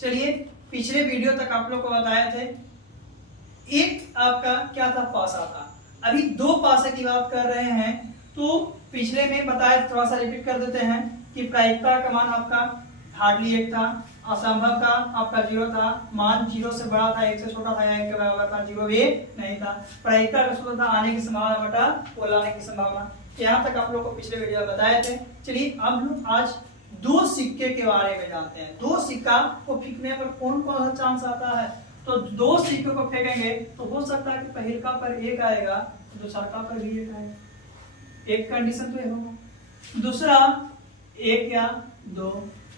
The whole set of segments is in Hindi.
चलिए पिछले वीडियो तक आप लोग को बताए थे, एक आपका क्या था, पासा था। अभी दो पासे की बात कर रहे हैं। तो पिछले में बताया, थोड़ा सा रिपीट कर देते हैं कि प्रायिकता का मान आपका हार्डली 1 था, असंभव का आपका 0 था, मान 0 से बड़ा था, 1 से छोटा था या 1 के बराबर था, 0 भी नहीं था। प्रायिकता का सूत्र था आने की संभावना बटा वो लाने की संभावना। यहाँ तक आप लोग को पिछले वीडियो में बताए थे। चलिए अब लोग आज दो सिक्के के बारे में जानते हैं। दो सिक्का को फेंकने पर कौन कौन सा चांस आता है। तो दो सिक्के को फेंकेंगे तो हो सकता है कि पहलका पर 1 आएगा, दूसरा पर भी 1 आएगा। एक कंडीशन तो ये होगा, दूसरा 1 या 2,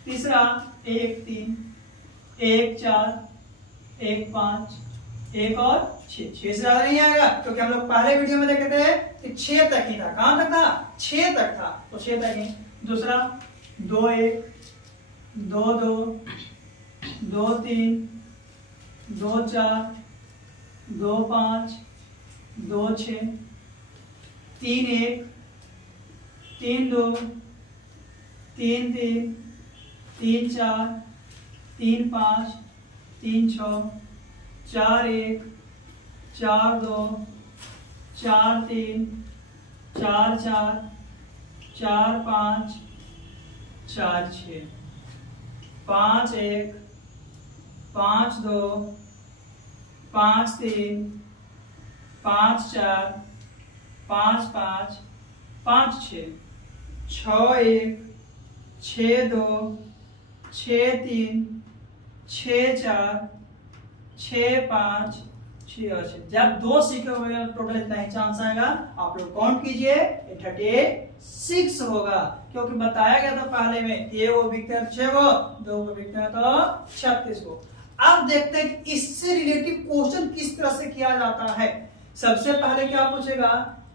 तीसरा 1 3, 1 4, 1 5, 1 और 6 से ज्यादा नहीं आएगा, क्योंकि हम लोग पहले वीडियो में देखे थे कि 6 तक ही था। कहां तक था? 6 तक था, तो 6 तक ही। दूसरा 2 1, 2 2, 2 3, 2 4, 2 5, 2 6, 3 1, 3 2, 3 3, 3 4, 3 5, 3 6, 4 1, 4 2, 4 3, 4 4, 4 5, 4 6, 5 1, 5 2, 5 3, 5 4, 5 5, 5 6, 6 1, 6 2, 6 3, 6 4, 6 5, 6 और 6। जब दो सिक्के हो गए टोटल इतना ही चांस आएगा। आप लोग काउंट कीजिए, 36 होगा, क्योंकि बताया गया था पहले में ये वो बिकते हैं 6 गो, 2 को बिकते हैं तो 36 को। अब देखते हैं कि इससे रिलेटिव क्वेश्चन किस तरह से किया जाता है। सबसे पहले क्या पूछेगा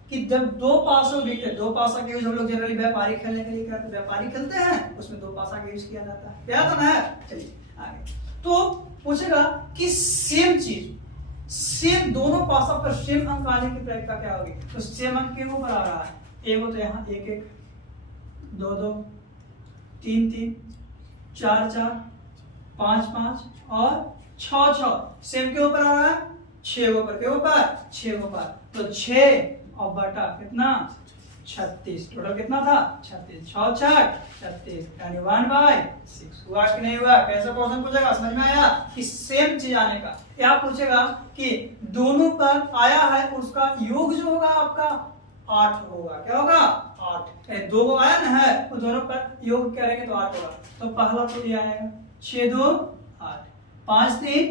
कि जब दो पासों बिकते, दो पासा का यूज हम लोग जनरली व्यापारी खेलने के लिए करते हैं। व्यापारी खेलते हैं उसमें दो पासा का यूज किया जाता है, याद है ना। चलिए आगे तो पूछेगा कि सेम चीज, सेम दोनों पासा पर सेम अंक आने की प्रायिकता क्या होगी। तो सेम अंक के ऊपर आ रहा है, एक तो यहाँ 1 1, 2 2, 3 3, 4 4, 5 5 और 6 6। सेम के ऊपर आ रहा है 6 ऊपर, के ऊपर 6 ऊपर, तो 6 और बटा कितना 36। टोटल कितना था 36, 6 6 36, यानी 1/6 हुआ कि नहीं हुआ। कैसे क्वेश्चन पूछेगा, समझ में आया कि सेम चीज आने का। या पूछेगा कि दोनों पर आया है, उसका योग जो होगा आपका 8 होगा। क्या होगा 8। दो को आया ना है तो दोनों पर योग करेंगे तो 8 होगा। तो पहला तो ये आएगा 6 2 8, 5 3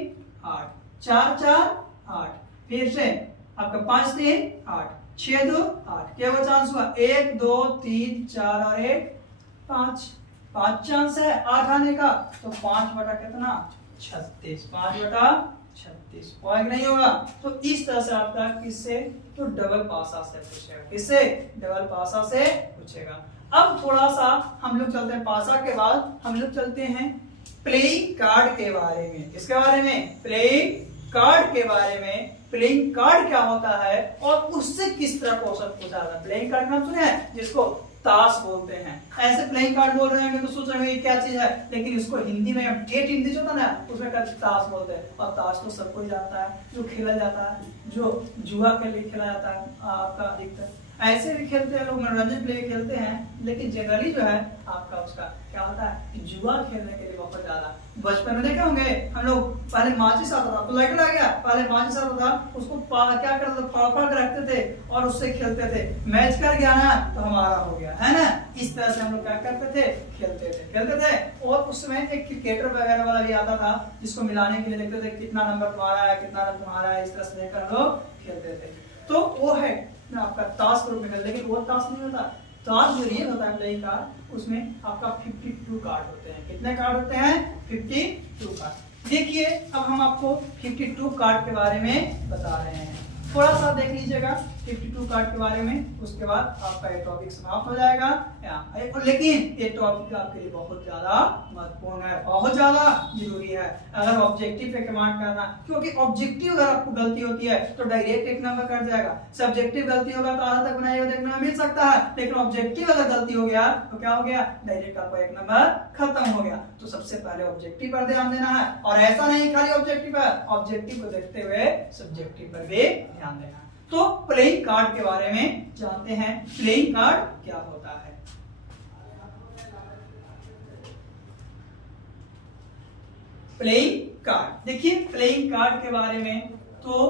8, 4 4 8, फिर से आपका 5 3 8, 6 2 8। क्या वो चांस हुआ 1 2 3 4 और 1 5, 5 चांस है 8 आने का। तो 5 बटा कितना 36, 5 बटा 36 पॉइंट नहीं होगा। तो इस तरह से आपका किससे, तो डबल पासा से पूछेगा। किससे? डबल पासा से पूछेगा। अब थोड़ा सा हम लोग चलते हैं, पासा के बाद हम लोग चलते हैं प्लेइंग कार्ड के बारे में। किसके बारे में? प्लेइंग कार्ड के बारे में। प्लेइंग कार्ड क्या होता है और उससे किस तरह क्वेश्चन पूछा जाता है। प्लेइंग कार्ड नाम सुने हैं, जिसको ताश बोलते हैं। ऐसे प्लेइंग कार्ड बोल रहे हैं तो सोच रहे हैं क्या चीज है, लेकिन इसको हिंदी में डेट हिंदी जो होता है ना उसमें ताश बोलते हैं। और ताश तो सबको ही जानता है, जो खेला जाता है, जो जुआ के लिए खेला जाता है आपका अधिकतर। ऐसे भी खेलते हैं लोग, मनोरंजन के लिए खेलते हैं, लेकिन जनरली जो है आपका उसका क्या होता है, जुआ खेलने के लिए बहुत ज्यादा। बचपन में देखे होंगे हम लोग, पहले माचिस आता था, तो लाइटर आ गया, पहले माचिस आता था, उसको क्या करते थे, फाड़ के रखते थे और उससे खेलते थे। मैच कर गया ना तो हमारा हो गया, है ना। इस तरह से हम लोग क्या करते थे, खेलते थे। और उसमें एक क्रिकेटर वगैरह वाला भी आता था, जिसको मिलाने के लिए देखते थे कितना नंबर तुम्हारा है, कितना नंबर तुम्हारा है, इस तरह से देखकर हम लोग खेलते थे। तो वो है आपका ताश के रूप में, लेकिन वो ताश नहीं होता। ताश जो रियल होता है प्लेइंग कार्ड, उसमें आपका 52 कार्ड होते हैं। कितने कार्ड होते हैं? 52 कार्ड। देखिए अब हम आपको 52 कार्ड के बारे में बता रहे हैं, थोड़ा सा देख लीजिएगा। 52 कार्ड के बारे में, उसके बाद आपका ये टॉपिक समाप्त हो जाएगा। लेकिन ये टॉपिक आपके लिए बहुत ज्यादा महत्वपूर्ण है, बहुत ज्यादा जरूरी है अगर ऑब्जेक्टिव पे कमांड करना, क्योंकि ऑब्जेक्टिव अगर आपको गलती होती है तो डायरेक्ट एक नंबर कट जाएगा। सब्जेक्टिव गलती होगा तो आधा तक बनाई हुआ देखने में मिल सकता है, लेकिन ऑब्जेक्टिव अगर गलती हो गया तो क्या हो गया, डायरेक्ट आपको एक नंबर खत्म हो गया। तो सबसे पहले ऑब्जेक्टिव पर ध्यान देना है, और ऐसा नहीं खाली ऑब्जेक्टिव पर, ऑब्जेक्टिव को देखते हुए सब्जेक्टिव पर भी ध्यान देना है। तो प्लेइंग कार्ड के बारे में जानते हैं, प्लेइंग कार्ड क्या होता है। प्लेइंग कार्ड, देखिए प्लेइंग कार्ड के बारे में, तो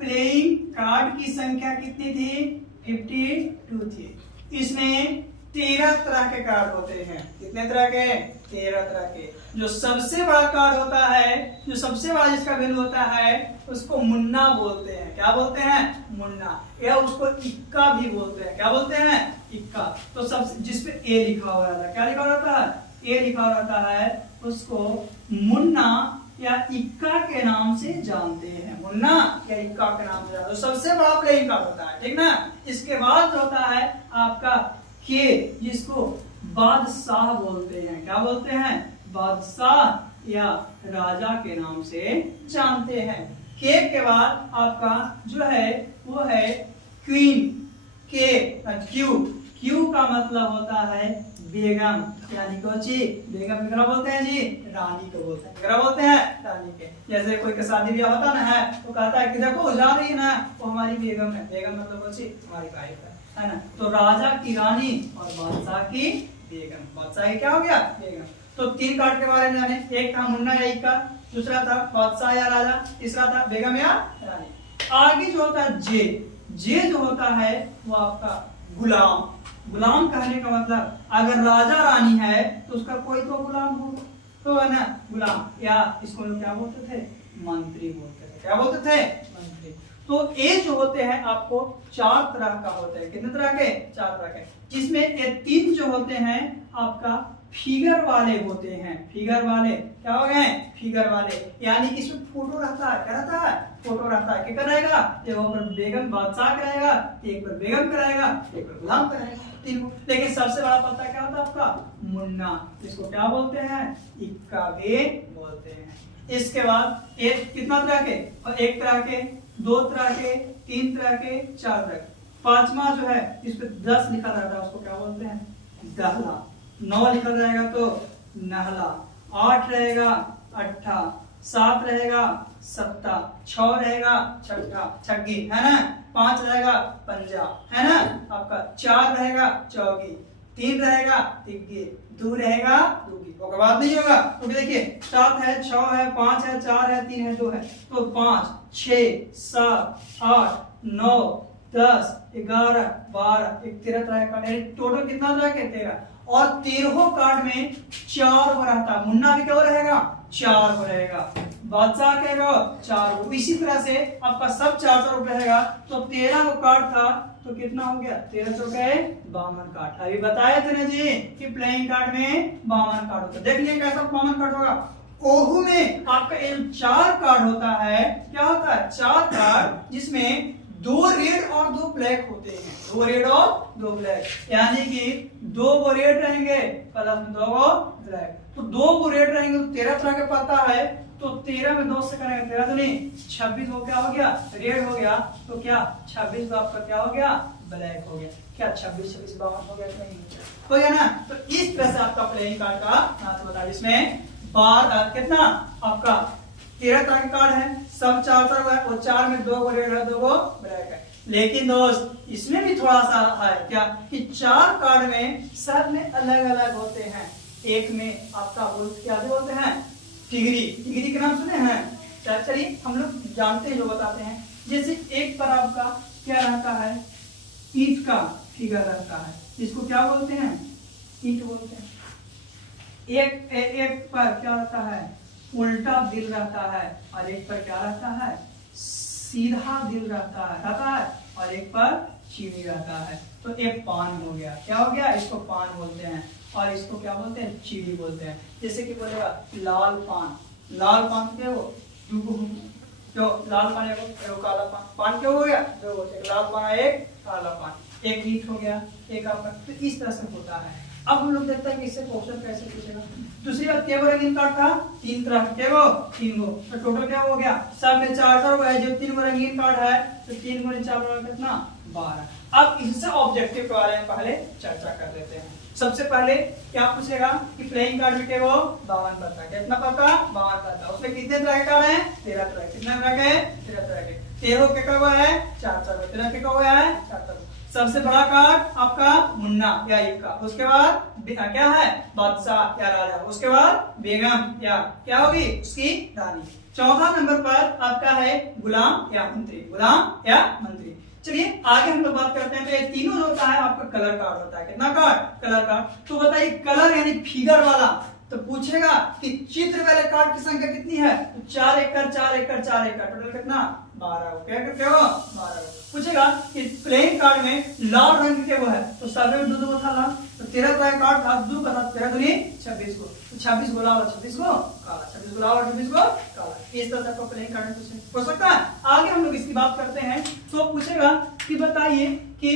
प्लेइंग कार्ड की संख्या कितनी थी, 52 थी। इसमें 13 तरह के कार्ड होते हैं। कितने तरह के, 13 तरह के। जो सबसे बड़ा कार्ड होता है, जो सबसे बड़ा जिसका वैल्यू होता है, उसको मुन्ना बोलते हैं। क्या बोलते हैं, मुन्ना, या उसको इक्का भी बोलते हैं। क्या बोलते हैं, इक्का। तो सबसे जिसपे ए लिखा हुआ रहता है, क्या लिखा हुआ रहता है, ए लिखा हुआ रहता है, उसको मुन्ना या इक्का के नाम से जानते हैं। मुन्ना या इक्का के नाम से जानते हैं। सबसे बड़ा प्लेइंग कार्ड होता है, ठीक ना। इसके बाद होता है आपका के, जिसको बादशाह बोलते हैं। क्या बोलते हैं, बादशाह या राजा के नाम से जानते हैं। के बाद आपका जो है वो है क्वीन, के क्यू, क्यू का मतलब होता है बेगम, यानी कोची बेगम क्या बोलते हैं जी, रानी को बोलते हैं। क्या बोलते हैं, रानी के। जैसे कोई का शादी ब्याह होता ना है, तो कहता है कि देखो जा रही है ना, वो हमारी बेगम है। बेगम मतलब कोची हमारी वाइफ है ना। तो राजा की रानी और बादशाह की बेगम, बादशाह क्या हो गया, बेगम। तो 3 कार्ड के बारे में जाने, एक था मुन्ना या इक्का, दूसरा था बादशाह या राजा, तीसरा था बेगम या रानी। आगे जो होता है जे, जे जो होता है वो आपका गुलाम। गुलाम कहने का मतलब अगर राजा रानी है तो उसका कोई तो गुलाम होगा, तो है ना गुलाम। या इसको लोग क्या बोलते थे, मंत्री बोलते थे। क्या बोलते थे, मंत्री। तो ए जो होते हैं आपको 4 तरह का होता है। कितने तरह के, 4 तरह के। जिसमें ये 3 जो होते हैं आपका फिगर वाले होते हैं। फिगर वाले क्या हो गए, फिगर वाले, यानी कि इसमें फोटो रहता है। क्या रहता है, फोटो रहता है। क्या रहेगा, एक पर बेगम बादशाह कराएगा, एक पर बेगम कराएगा, एक पर गुलाम कराएगा, 3 को। लेकिन सबसे बड़ा पत्ता क्या होता है आपका, मुन्ना, इसको क्या बोलते हैं, इक्का भी बोलते हैं। इसके बाद एक कितना तरह के, और 1 तरह के, 2 तरह के, 3 तरह के, 4 तरह के। 5वां जो है इस पे 10 लिखा रहता है, उसको क्या बोलते हैं, दहला। 9 लिखा रहेगा तो नहला, 8 रहेगा अट्ठा, 7 रहेगा सत्ता, 6 रहेगा छठा छग्गी, है ना। 5 रहेगा पंजा, है ना आपका। 4 रहेगा चौगी, 3 रहेगा तिग्गी, 2 रहेगा दूगी। उसके बाद नहीं होगा, तो देखिए 7 है, 6 है, 5 है, 4 है, 3 है, 2 है। तो 5, 6, 7, 8, 9, 10, 11, 12, 13 तरह का। टोटल कितना तरह के, 13। और 13 कार्ड में 4 हो रहता, मुन्ना भी क्या रहेगा, 4 हो रहेगा, बादशाह कहेगा 4। इसी तरह से आपका सब 4 रहेगा। तो 13 को कार्ड था तो कितना हो गया, 13 चौके 52 कार्ड। अभी बताए थे ना जी कि प्लेइंग कार्ड में 52 कार्ड होता है। देख लिए कैसा 52 कार्ड होगा। ओहू में आपका 4 कार्ड होता है। क्या होता है, 4 कार्ड, जिसमें 2 रेड और 2 ब्लैक होते हैं। 2 रेड और 2 ब्लैक, यानी कि 2 वो रेड रहेंगे प्लस 2 वो ब्लैक। तो 2 वो रेड रहेंगे तो 13 तरह के पता है। तो 13 में 2 से करेंगे 13 तो नहीं 26, वो क्या हो गया, रेड हो गया। तो क्या 26 आपका क्या हो गया, ब्लैक हो गया। क्या 26 26 52 हो गया, नहीं हो गया ना। तो इस तरह से आपका प्लेइंग कार्ड का नाम बताया। इसमें कितना आपका 13 तरह के कार्ड है, सब 4 है, और 4 में 2 रेड है, 2 ब्लैक है। लेकिन दोस्त इसमें भी थोड़ा सा है क्या, कि 4 कार्ड में सब में अलग अलग होते हैं। एक में आपका क्या बोलते हैं, टिगरी, टिगरी के नाम सुने हैं। चलिए हम लोग जानते हैं, जो बताते हैं। जैसे एक पर आपका क्या रहता है, ईंट का फिगर रहता है, इसको क्या बोलते हैं, ईंट बोलते हैं। एक पर क्या रहता है, उल्टा दिल रहता है, और एक पर क्या रहता है, सीधा दिल रहता है, और एक पर चीनी रहता है। तो एक पान हो गया। क्या हो गया, इसको पान बोलते हैं, और इसको क्या बोलते हैं, चीनी बोलते हैं। जैसे कि बोलेगा लाल पान, लाल पान क्या हो, जो लाल पान है वो काला पान, पान क्या हो गया, दो, एक लाल पान एक काला पान, एक ईंट हो गया, एक आपका, तो इस तरह से होता है। अब हम लोग देखते हैं कि इससे क्वेश्चन कैसे पूछेगा। दूसरी बात, क्या रंगीन कार्ड था, 3 तरह के, क्या वो 3 गो, तो टोटल क्या हो गया, सब में 4 है, जो 3 रंगीन कार्ड है तो 3 गुणे 4 कितना 12। अब इससे ऑब्जेक्टिव के बारे में पहले चर्चा कर लेते हैं। सबसे पहले क्या पूछेगा कि प्लेइंग कार्ड में क्या वो 52 पता है, कितना पता 52 पता, उसमें कितने तरह के कार्ड है 13 तरह, कितने तरह के 13 तरह के, 13 के का हुआ है 4 13 के का हुआ है 4। सबसे बड़ा कार्ड आपका मुन्ना या इक्का, उसके बाद क्या है बादशाह या राजा, उसके बाद बेगम या क्या होगी उसकी रानी। चौथा नंबर पर आपका है गुलाम या मंत्री, गुलाम या मंत्री। चलिए आगे हम लोग बात करते हैं। तो ये तीनों होता है आपका कलर कार्ड होता है, कितना कार्ड कलर कार्ड। तो बताइए कलर यानी फिगर वाला, तो पूछेगा कि चित्र वाले कार्ड की संख्या कितनी है, तो 4 एकड़ 4 एकड़ 4 एकड़, टोटल कितना 12 हो, क्या करते हो 12। पूछेगा कि प्लेइंग कार्ड में लाल रंग के वो है, तो सभी में दो था लाल, तो 13 का कार्ड था, दो का था 13 दूनी 26 को, तो 26 को लाल 26 को काला, 26 को लाल 26 को काला। इस तरह से प्लेइंग कार्ड में हो सकता है। आगे हम लोग इसकी बात करते हैं। तो पूछेगा कि बताइए कि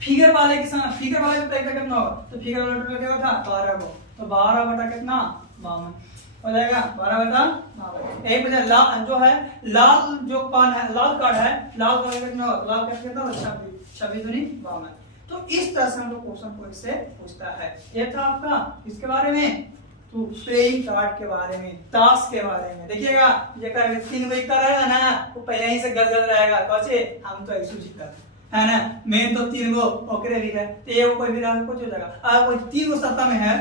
फिगर वाले के साथ, फिगर वाले में कितना होगा, तो फिगर वाला टोटल क्या था 12 को, तो 12 बटा कितना 52 हो जाएगा, 12 बटा 52। एक बजा लाल जो है, लाल जो पान है, लाल कार्ड है, लाल कार्ड कितना होगा, लाल कार्ड कितना होगा 26, 26 दूनी 52। तो इस तरह से हम लोग क्वेश्चन को इससे पूछता है। ये था आपका इसके बारे में, तो प्लेइंग कार्ड के बारे में, ताश के बारे में। देखिएगा जेकर 3 गो इक्का रहेगा ना, वो पहले ही से गदगद रहेगा, कैसे हम तो ऐसे जीतता है ना, मेन तो 3 गो ओकरे भी है, तो ये कोई भी रहा कुछ हो जाएगा। अगर कोई 3 गो सत्ता में है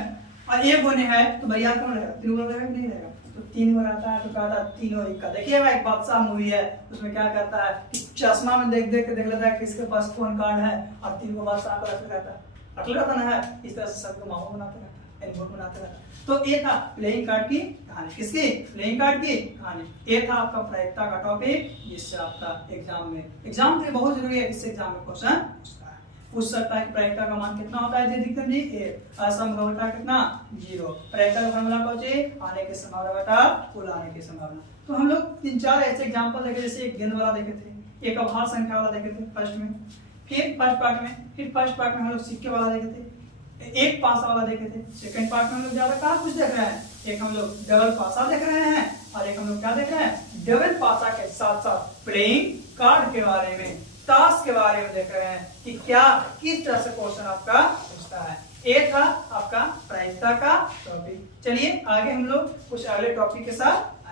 और 1 गो ने है, तो भैया कौन रहेगा, 3 गो रहेगा नहीं रहेगा, तो 3 गो रहता है तो कहता है 3 गो इक्का। देखिएगा एक बादशाह मूवी है, उसमें क्या करता है कि चश्मा में देख देख के देख लेता है किसके पास कौन कार्ड है, और 3 गो बादशाह को रख रहता है, अटल रहता ना है, इस तरह से सबको माहौल बनाते रहता है, एनवोट बनाते रहता है। तो ये था प्लेइंग कार्ड की कहानी, किसकी प्लेइंग कार्ड की कहानी। ये था आपका प्रायिकता का टॉपिक, जिससे आपका एग्जाम में बहुत जरूरी है, इससे एग्जाम में क्वेश्चन पूछता है। पूछ सकता है कि प्रायिकता का मान कितना होता है, अधिकतम जी 1, असंभवता कितना 0, प्रायिकता का फॉर्मूला पहुंचे आने की संभावना बटा कुल आने की संभावना। तो हम लोग 3-4 ऐसे एग्जांपल देखे, जैसे एक गेंद वाला देखे थे, एक अभाज्य संख्या वाला देखे थे फर्स्ट में, फिर फर्स्ट पार्ट में हम लोग सिक्के वाला देखे थे, एक पासा वाला देखे थे। सेकंड पार्ट में हम लोग ज्यादा कहाँ कुछ देख रहे हैं, एक हम लोग डबल पासा देख रहे हैं, और एक हम लोग क्या देख रहे हैं, डबल पासा के साथ साथ प्लेइंग कार्ड के बारे में, ताश के बारे में देख रहे हैं कि क्या किस तरह से क्वेश्चन आपका पूछता है। ये था आपका प्रायिकता का टॉपिक। चलिए आगे हम लोग कुछ अगले टॉपिक के साथ